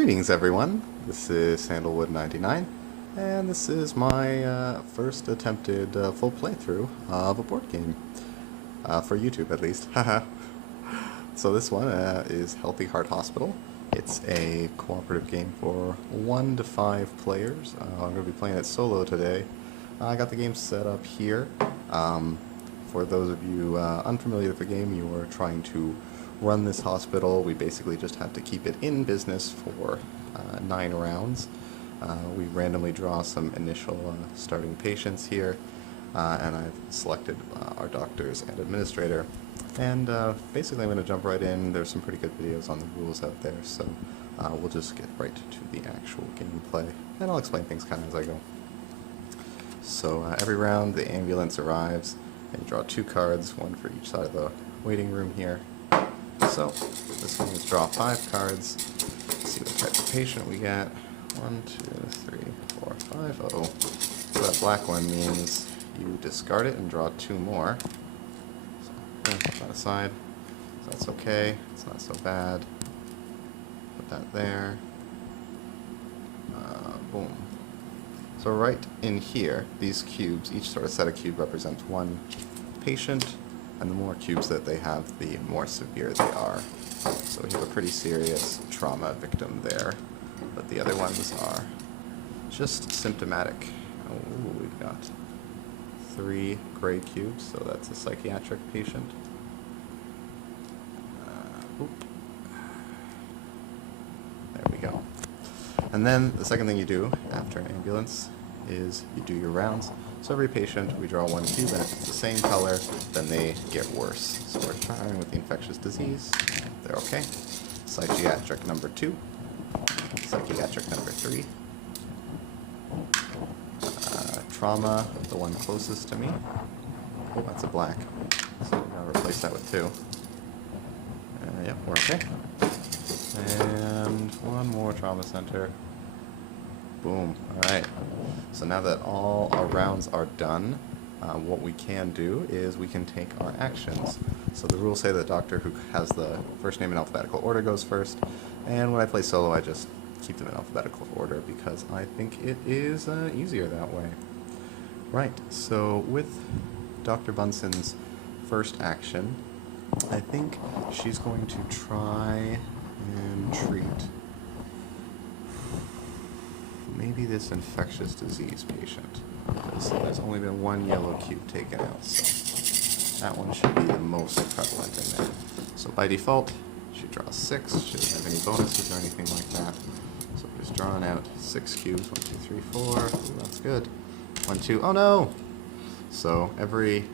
Greetings everyone, this is Sandalwood99, and this is my first attempted full playthrough of a board game, for YouTube at least, haha. So this one is Healthy Heart Hospital. It's a cooperative game for 1 to 5 players. I'm going to be playing it solo today. I got the game set up here. For those of you unfamiliar with the game, you are trying to run this hospital. We basically just have to keep it in business for 9 rounds. We randomly draw some initial starting patients here, and I've selected our doctors and administrator. And basically I'm going to jump right in. There's some pretty good videos on the rules out there, so we'll just get right to the actual gameplay, and I'll explain things kind of as I go. So every round the ambulance arrives, and you draw 2 cards, one for each side of the waiting room here. So this one is draw 5 cards, see what type of patient we get. 1, 2, 3, 4, 5. Uh-oh. So that black one means you discard it and draw 2 more. So put that aside. So that's okay. It's not so bad. Put that there. Boom. So right in here, these cubes, each sort of set of cube represents 1 patient, and the more cubes that they have, the more severe they are. So we have a pretty serious trauma victim there, but the other ones are just symptomatic. Oh, we've got 3 gray cubes, so that's a psychiatric patient. There we go. And then the second thing you do after an ambulance is you do your rounds. So every patient, we draw 1 cube, and if it's the same color, then they get worse. So we're trying with the infectious disease. They're okay. Psychiatric number 2. Psychiatric number 3. Trauma, the one closest to me. Oh, that's a black. So we're going to replace that with 2. Yep, we're okay. And 1 more trauma center. Boom. Alright. So now that all our rounds are done, what we can do is we can take our actions. So the rules say the doctor who has the first name in alphabetical order goes first, and when I play solo I just keep them in alphabetical order because I think it is easier that way. Right, so with Dr. Bunson's first action, I think she's going to try and treat maybe this infectious disease patient, because there's only been 1 yellow cube taken out, so that one should be the most prevalent in there. So by default, she draws 6. She doesn't have any bonuses or anything like that. So we're just drawing out 6 cubes. 1, 2, 3, 4. Ooh, that's good. 1, 2. Oh no! So every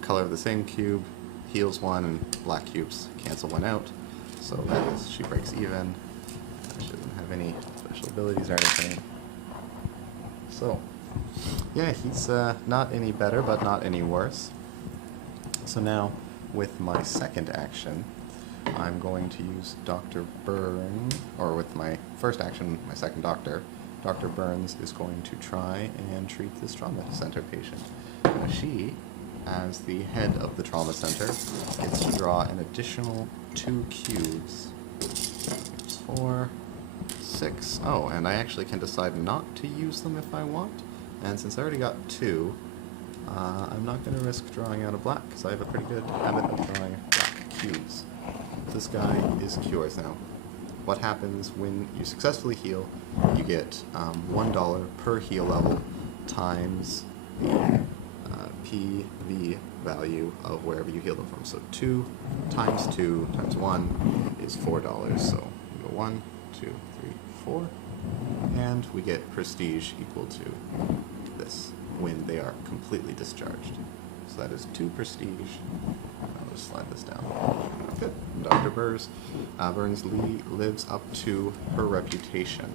color of the same cube heals 1, and black cubes cancel 1 out. So that is, she breaks even. She doesn't have any special abilities or anything. So, yeah, he's not any better, but not any worse. So now, with my second action, I'm going to use Dr. Burns, or with my first action, my second doctor, Dr. Burns is going to try and treat this trauma center patient. Now she, as the head of the trauma center, gets to draw an additional 2 cubes. 4, 6. Oh, and I actually can decide not to use them if I want. And since I already got 2, I'm not going to risk drawing out a black, because I have a pretty good habit of drawing black cubes. This guy is cures now. What happens when you successfully heal, you get $1 per heal level times the PV value of wherever you heal them from. So 2 times 2 times 1 is $4. So we go 1, 2, 3, 4, and we get prestige equal to this when they are completely discharged. So that is 2 prestige. I'll just slide this down. Good. Dr. Burns lives up to her reputation.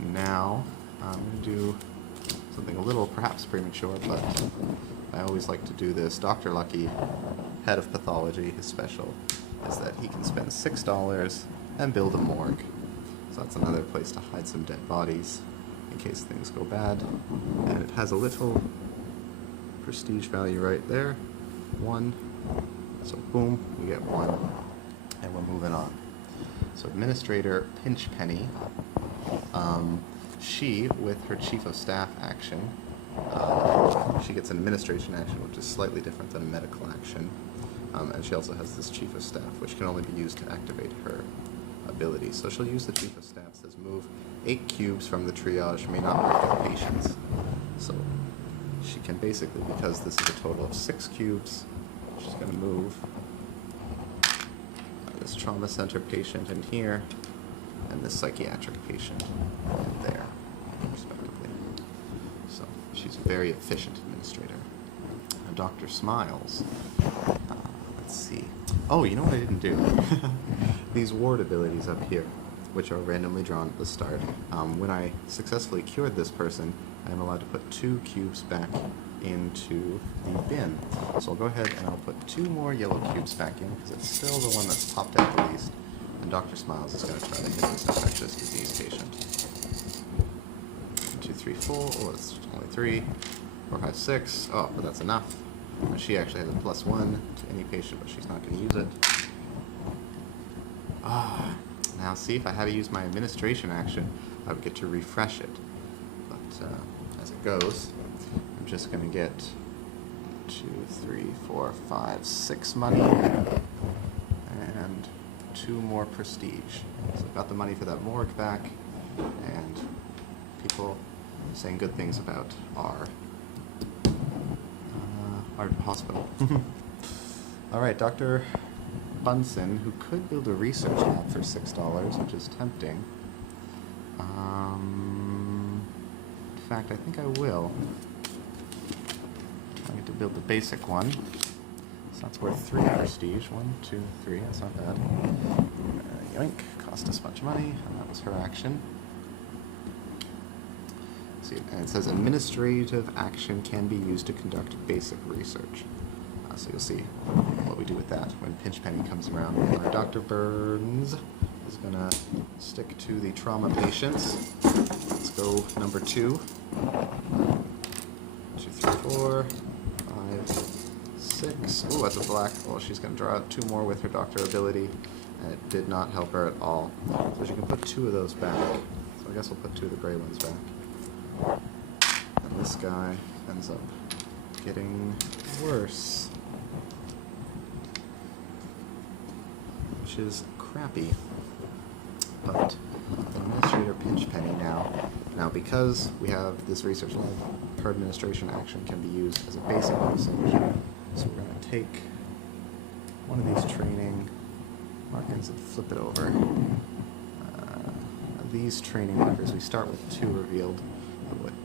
Now I'm going to do something a little perhaps premature, but I always like to do this. Dr. Lucky, head of pathology, his special is that he can spend $6 and build a morgue. So that's another place to hide some dead bodies in case things go bad. And it has a little prestige value right there. 1. So boom, we get 1. And we're moving on. So Administrator Pinchpenny, she, with her Chief of Staff action, she gets an administration action, which is slightly different than a medical action. And she also has this Chief of Staff, which can only be used to activate her ability. So she'll use the Chief of Staff, says move 8 cubes from the triage, may not mark the patients. So she can basically, because this is a total of 6 cubes, she's going to move this trauma center patient in here, and this psychiatric patient in there, respectively. So she's a very efficient administrator. Now, Dr. Smiles, let's see. Oh, you know what I didn't do? These ward abilities up here, which are randomly drawn at the start. When I successfully cured this person, I am allowed to put 2 cubes back into the bin. So I'll go ahead and I'll put 2 more yellow cubes back in, because it's still the one that's popped out the least. And Dr. Smiles is going to try to hit this infectious disease patient. 1, 2, 3, 4. Oh, it's only 3. 4, 5, 6. Oh, but that's enough. And she actually has a +1 to any patient, but she's not going to use it. Now see, if I had to use my administration action, I would get to refresh it. But as it goes, I'm just going to get 2, 3, 4, 5, 6 money, and 2 more prestige. So I've got the money for that morgue back, and people saying good things about our hospital. Alright, Dr. Bunsen, who could build a research lab for $6, which is tempting. In fact, I think I will. I get to build the basic one. So that's worth 3 prestige. 1, 2, 3. That's not bad. Yoink. Cost us a bunch of money, and that was her action. See, and it says administrative action can be used to conduct basic research. So you'll see what we do with that when Pinchpenny comes around. Our Dr. Burns is going to stick to the trauma patients. Let's go number 2. 2, 3, 4, 5, 6. Oh, that's a black. Well, she's going to draw out 2 more with her doctor ability, and it did not help her at all. So she can put 2 of those back. So I guess we'll put 2 of the gray ones back. And this guy ends up getting worse, which is crappy. But Administrator Pinchpenny now because we have this research lab, her administration action can be used as a basic research. So we're going to take one of these training markers and flip it over. These training markers, we start with 2 revealed.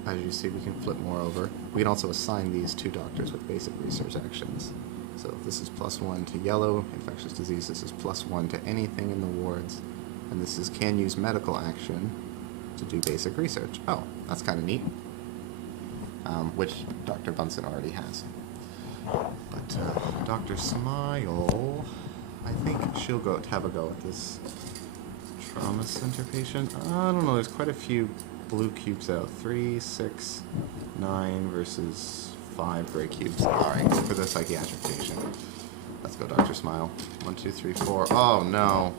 As you see, we can flip more over. We can also assign these 2 doctors with basic research actions. So this is +1 to yellow, infectious disease. This is +1 to anything in the wards. And this is can use medical action to do basic research. Oh, that's kind of neat. Which Dr. Bunsen already has. But Dr. Smile, I think she'll have a go at this trauma center patient. I don't know, there's quite a few blue cubes out. 3, 6, 9 versus 5 gray cubes. Alright, go for the psychiatric patient. Let's go, Dr. Smile. 1, 2, 3, 4. Oh, no.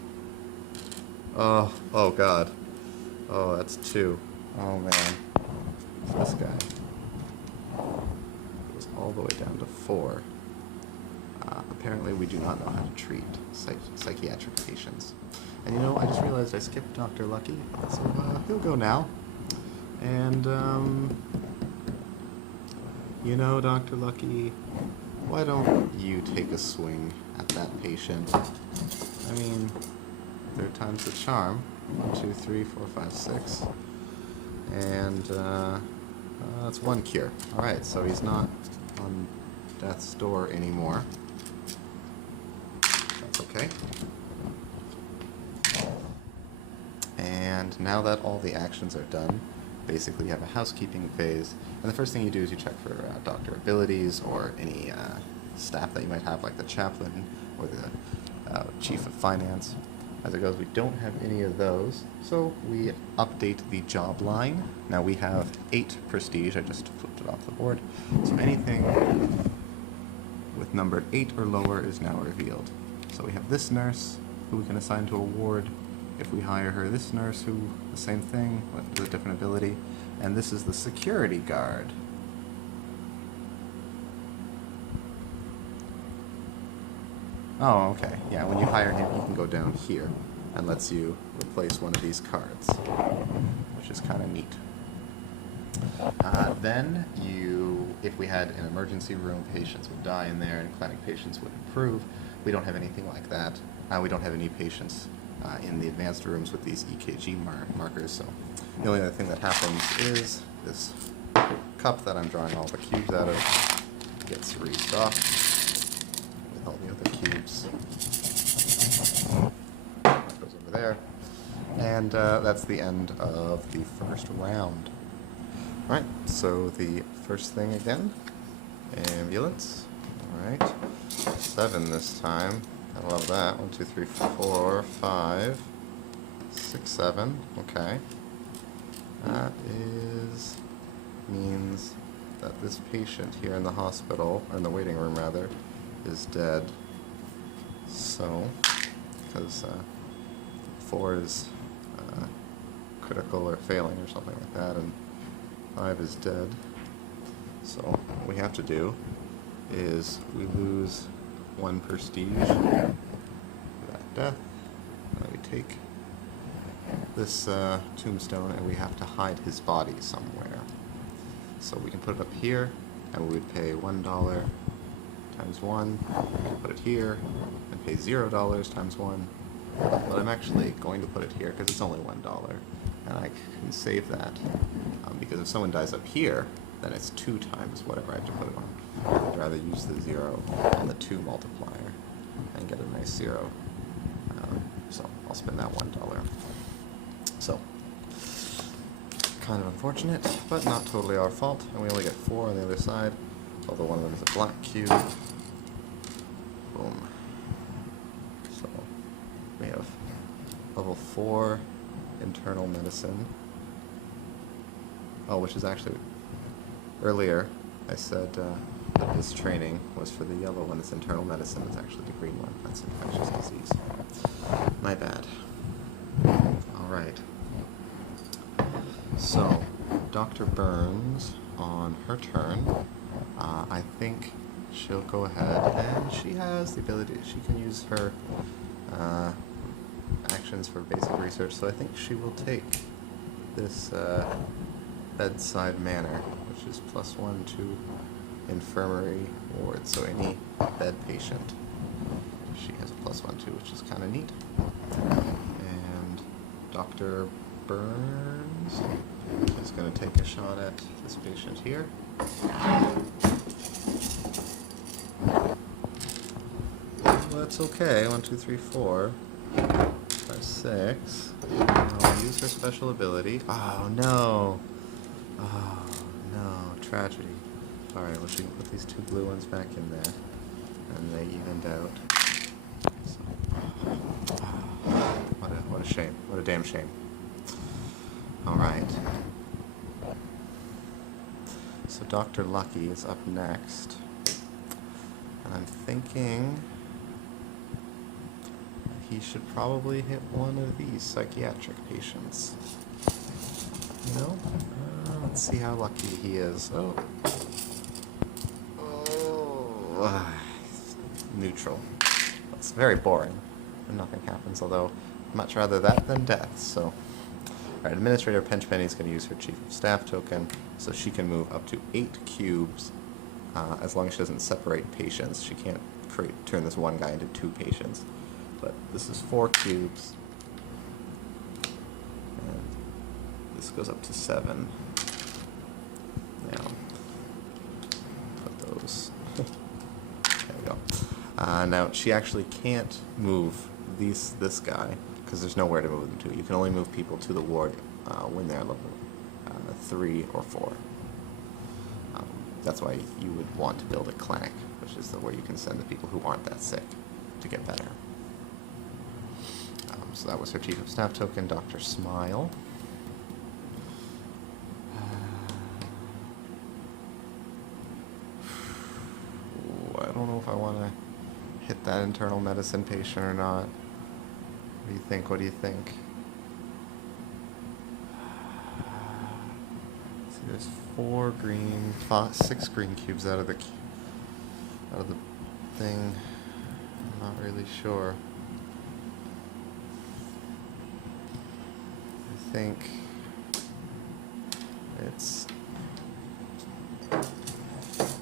Oh, God. Oh, that's 2. Oh, man. This guy. It was all the way down to 4. Apparently, we do not know how to treat psychiatric patients. And you know, I just realized I skipped Dr. Lucky, so he'll go now. And, you know, Dr. Lucky, why don't you take a swing at that patient? I mean, 3rd time's the charm. 1, 2, 3, 4, 5, 6. And, that's 1 cure. Alright, so he's not on death's door anymore. That's okay. And now that all the actions are done, basically you have a housekeeping phase, and the first thing you do is you check for doctor abilities or any staff that you might have, like the chaplain or the chief of finance. As it goes, we don't have any of those, so we update the job line. Now we have 8 prestige. I just flipped it off the board. So anything with number 8 or lower is now revealed. So we have this nurse, who we can assign to a ward if we hire her. This nurse, who, the same thing, with a different ability. And this is the security guard. Oh, okay. Yeah, when you hire him, he can go down here and lets you replace one of these cards, which is kind of neat. Then if we had an emergency room, patients would die in there, and clinic patients would improve. We don't have anything like that. We don't have any patients in the advanced rooms with these EKG markers, so the only other thing that happens is this cup that I'm drawing all the cubes out of gets restocked with all the other cubes. That goes over there. And that's the end of the first round. Alright, so the first thing again, ambulance. Alright, 7 this time. I love that. 1, 2, 3, 4, 5, 6, 7. Okay. That means that this patient here in the hospital, or in the waiting room rather, is dead. So, because 4 is critical or failing or something like that, and 5 is dead. So what we have to do is we lose 1 prestige for that death. And then we take this tombstone and we have to hide his body somewhere. So we can put it up here, and we would pay $1 times 1, put it here, and pay $0 times 1. But I'm actually going to put it here because it's only $1, and I can save that, because if someone dies up here, then it's 2 times whatever I have to put it on. I'd rather use the 0 and the 2 multiplier and get a nice 0. So I'll spend that $1. So, kind of unfortunate, but not totally our fault, and we only get 4 on the other side, although one of them is a black cube. Boom. So, we have level 4 internal medicine. Oh, which is actually, earlier I said that this training was for the yellow one. It's internal medicine. It's actually the green one. That's infectious disease. My bad. Alright. So, Dr. Burns, on her turn, I think she'll go ahead, and she has the ability, she can use her actions for basic research, so I think she will take this bedside manner, which is +1 to infirmary ward, so any bed patient, she has a +1 to, which is kind of neat. And Dr. Burns is going to take a shot at this patient here. Well, that's okay. 1, 2, 3, 4, 5, 6. I'll use her special ability. Oh no! Oh no, tragedy. Alright, well, she can put these 2 blue ones back in there, and they evened out. So, what a shame. What a damn shame. Alright. So Dr. Lucky is up next. And I'm thinking he should probably hit one of these psychiatric patients. You know? Let's see how lucky he is. Oh. Neutral. It's very boring. Nothing happens, although I'd much rather that than death, so. Alright, Administrator Pinchpenny is going to use her Chief of Staff token, so she can move up to 8 cubes, as long as she doesn't separate patients. She can't turn this one guy into 2 patients. But this is 4 cubes, and this goes up to 7. Now, put those. There we go. Now, she actually can't move this guy, because there's nowhere to move them to. You can only move people to the ward when they're level 3 or 4. That's why you would want to build a clinic, which is where you can send the people who aren't that sick to get better. So that was her Chief of Staff token, Dr. Smile. I don't know if I want to hit that internal medicine patient or not. What do you think? What do you think? See, there's 6 green cubes out of the thing. I'm not really sure. I think it's,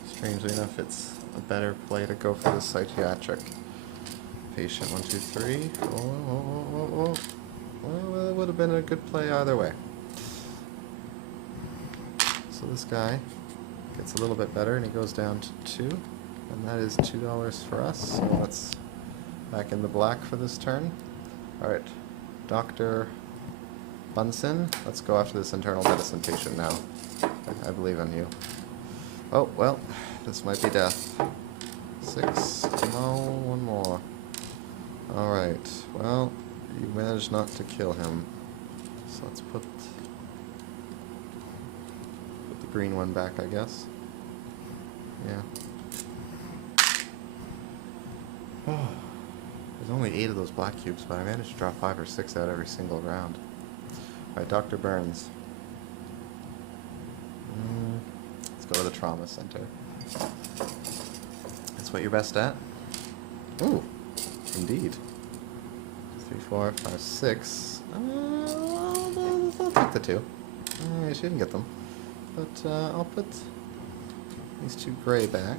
strangely enough, it's a better play to go for the psychiatric patient. 1, 2, 3. Oh. Well, it would have been a good play either way. So this guy gets a little bit better, and he goes down to 2, and that is $2 for us. So let's back in the black for this turn. All right, Dr. Bunsen, let's go after this internal medicine patient now. I believe in you. Oh, well, this might be death. 6, no, 1 more. All right, well, you managed not to kill him. So let's put the green one back, I guess. Yeah. Oh, there's only 8 of those black cubes, but I managed to draw 5 or 6 out every single round. Alright, Dr. Burns. Let's go to the trauma center. That's what you're best at? Ooh, indeed. 3, 4, 5, 6. I'll take the 2. She didn't get them. But I'll put these 2 gray back.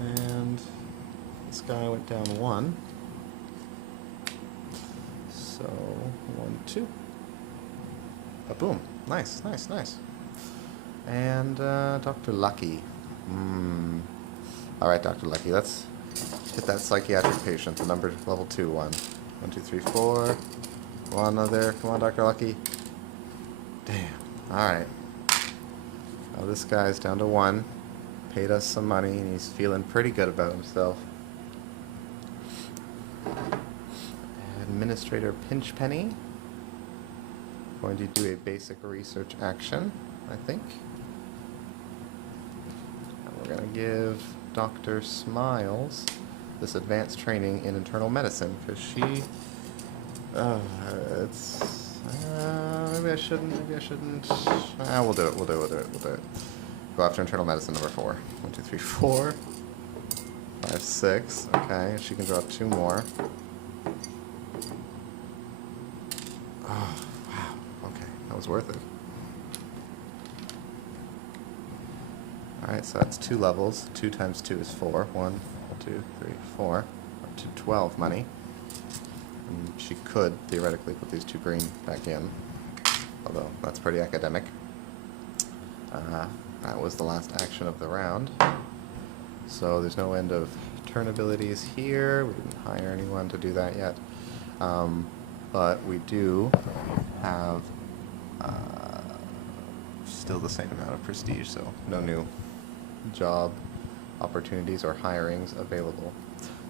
And this guy went down 1. So, 1, 2. Boom. Nice, nice, nice. And Dr. Lucky. Alright, Dr. Lucky, let's hit that psychiatric patient, the number level 2 one. 1, 2, 3, 4. Come on, there. Come on, Dr. Lucky. Damn. Alright. Now this guy's down to 1. Paid us some money, and he's feeling pretty good about himself. Administrator Pinchpenny. Going to do a basic research action, I think. And we're going to give Dr. Smiles this advanced training in internal medicine, because she... maybe I shouldn't. We'll do it. Go after internal medicine number 4. 1, 2, 3, 4. 5, 6. Okay, she can draw 2 more. Oh, wow. Okay, that was worth it. Alright, so that's 2 levels. 2 times 2 is 4. 1, 2, 3, 4. Up to 12 money. And she could theoretically put these 2 green back in, although that's pretty academic. That was the last action of the round. So there's no end of turn abilities here. We didn't hire anyone to do that yet. But we do have still the same amount of prestige, so no new job opportunities or hirings available.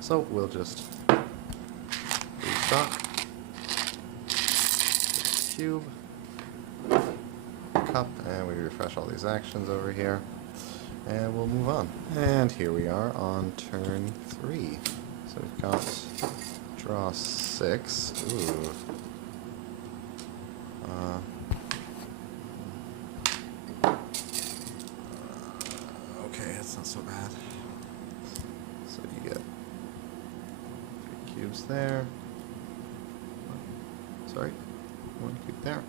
So we'll just restock. Cube. Cup, and we refresh all these actions over here, and we'll move on. And here we are on turn 3. So we've got draw 6. Ooh. Okay, that's not so bad. So you get 3 cubes there. Sorry, 1 cube there.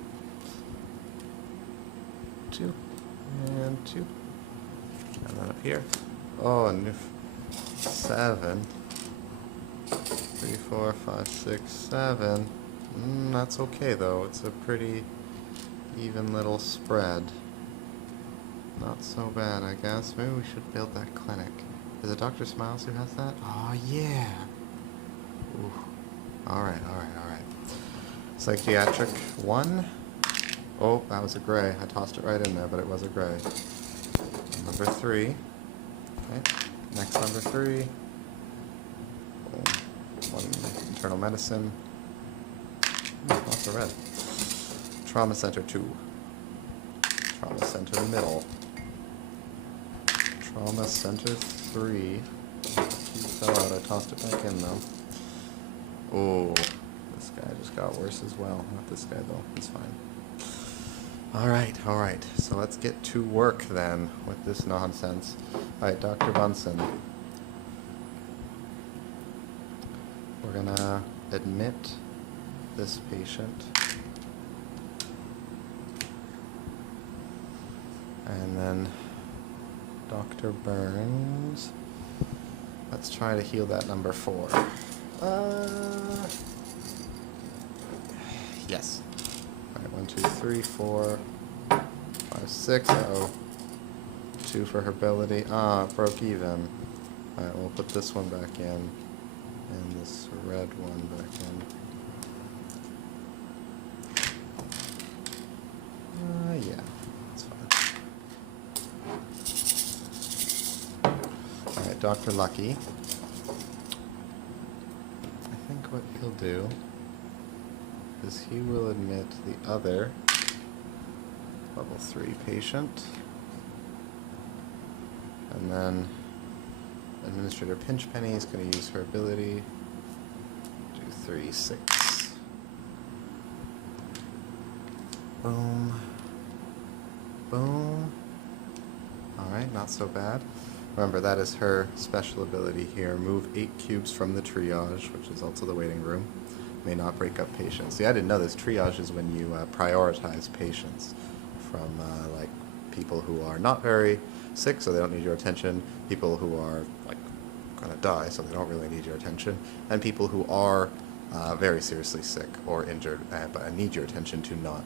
2 and 2, and then up here. Oh, and 7. 3, 4, 5, 6, 7. That's okay though. It's a pretty even little spread. Not so bad, I guess. Maybe we should build that clinic. Is it Dr. Smiles who has that? Oh yeah. Ooh. All right. Psychiatric 1. Oh, that was a gray. I tossed it right in there, but it was a gray. Number 3. Okay. Next number 3. Boom. 1 internal medicine. Lots of red. Trauma center 2. Trauma center middle. Trauma center 3. He fell out. I tossed it back in though. Oh, this guy just got worse as well. Not this guy, though. He's fine. All right. So let's get to work then with this nonsense. All right, Dr. Bunsen. We're gonna admit this patient. And then Dr. Burns. Let's try to heal that number 4. Yes. Alright, 1, 2, 3, 4, 5, 6. Uh-oh. 2 for her ability. Ah, it broke even. Alright, we'll put this one back in. And this red one back in. Yeah. That's fine. Alright, Dr. Lucky. I think what he'll do is he will admit the other level 3 patient. And then Administrator Pinchpenny is going to use her ability. Do 3, 6. Boom. Boom. Alright, not so bad. Remember, that is her special ability here. Move 8 cubes from the triage, which is also the waiting room. May not break up patients. See, I didn't know this. Triage is when you prioritize patients from like people who are not very sick, so they don't need your attention, people who are like going to die, so they don't really need your attention, and people who are very seriously sick or injured but need your attention to not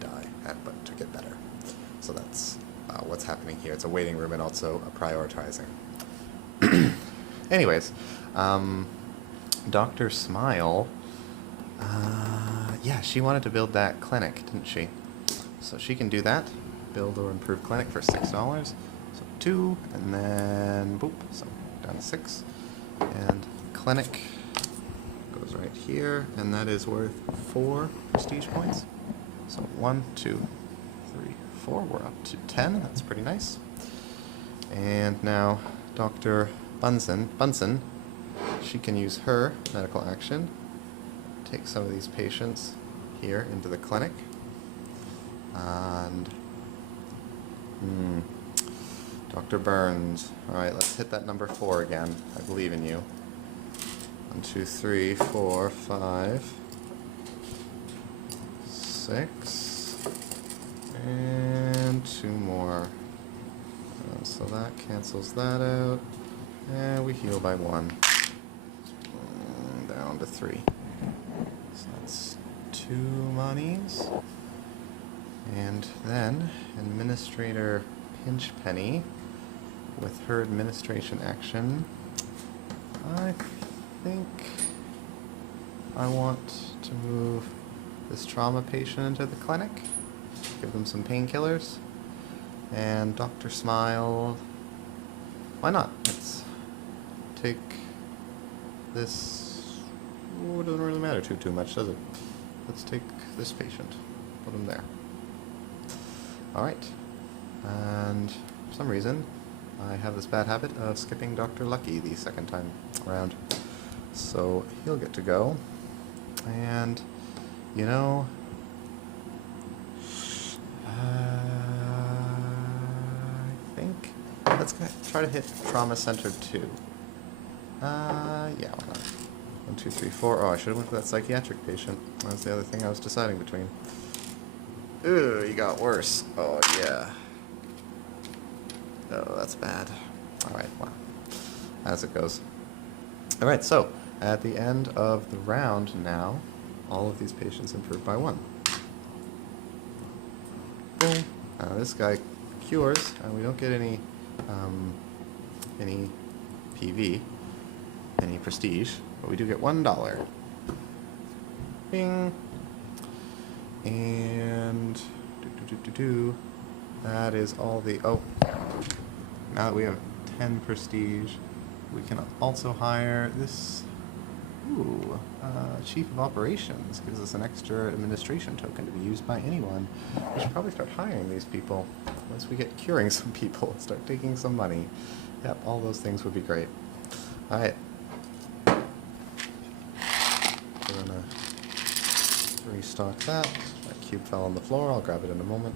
die, but to get better. So that's what's happening here. It's a waiting room and also a prioritizing. Anyways, Dr. Smile, yeah, she wanted to build that clinic, didn't she? So she can do that. Build or improve clinic for $6. So 2, and then boop, so down to 6. And clinic goes right here, and that is worth 4 prestige points. So 1, 2, 3, 4. We're up to 10. That's pretty nice. And now Dr. Bunsen, she can use her medical action. Take some of these patients here into the clinic. And Dr. Burns. Alright, let's hit that number 4 again. I believe in you. 1, 2, 3, 4, 5, 6. And 2 more. So that cancels that out. And we heal by 1. Down to 3. So that's 2 monies. And then Administrator Pinchpenny, with her administration action, I think I want to move this trauma patient into the clinic, give them some painkillers, and Dr. Smile, why not? Let's take this, it doesn't really matter too much, does it? Let's take this patient, put him there. Alright, and for some reason, I have this bad habit of skipping Dr. Lucky the second time around. So he'll get to go. And, you know, I think, let's try to hit Trauma Center 2. Yeah, why not? 1, 2, 3, 4. Oh, I should have went for that psychiatric patient. That's the other thing I was deciding between. Ooh, he got worse. Oh, yeah. Oh, that's bad. Alright, well, as it goes. Alright, so, at the end of the round now, all of these patients improved by 1. Boom. This guy cures, and we don't get any PV, any prestige, but we do get $1. Bing. And that is all the, oh, now that we have 10 prestige, we can also hire this, Chief of Operations. Gives us an extra administration token to be used by anyone. We should probably start hiring these people once we get curing some people, start taking some money. Yep, all those things would be great. Alright. restock that. That cube fell on the floor, I'll grab it in a moment.